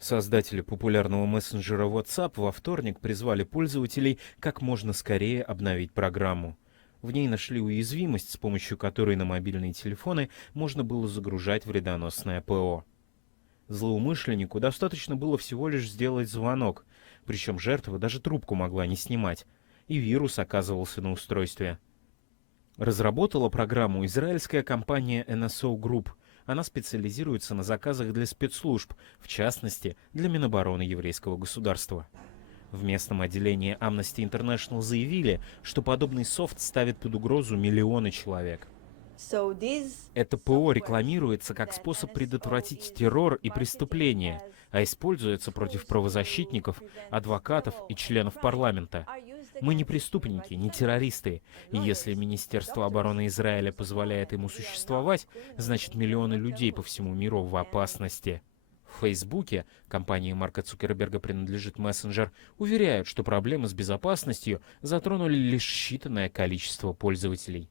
Создатели популярного мессенджера WhatsApp во вторник призвали пользователей как можно скорее обновить программу. В ней нашли уязвимость, с помощью которой на мобильные телефоны можно было загружать вредоносное ПО. Злоумышленнику достаточно было всего лишь сделать звонок, причем жертва даже трубку могла не снимать, и вирус оказывался на устройстве. Разработала программу израильская компания NSO Group. Она специализируется на заказах для спецслужб, в частности, для Минобороны еврейского государства. В местном отделении Amnesty International заявили, что подобный софт ставит под угрозу миллионы человек. Это ПО рекламируется как способ предотвратить террор и преступления, а используется против правозащитников, адвокатов и членов парламента. Мы не преступники, не террористы, и если Министерство обороны Израиля позволяет ему существовать, значит миллионы людей по всему миру в опасности. В Фейсбуке, компании Марка Цукерберга принадлежит мессенджер, уверяют, что проблемы с безопасностью затронули лишь считанное количество пользователей.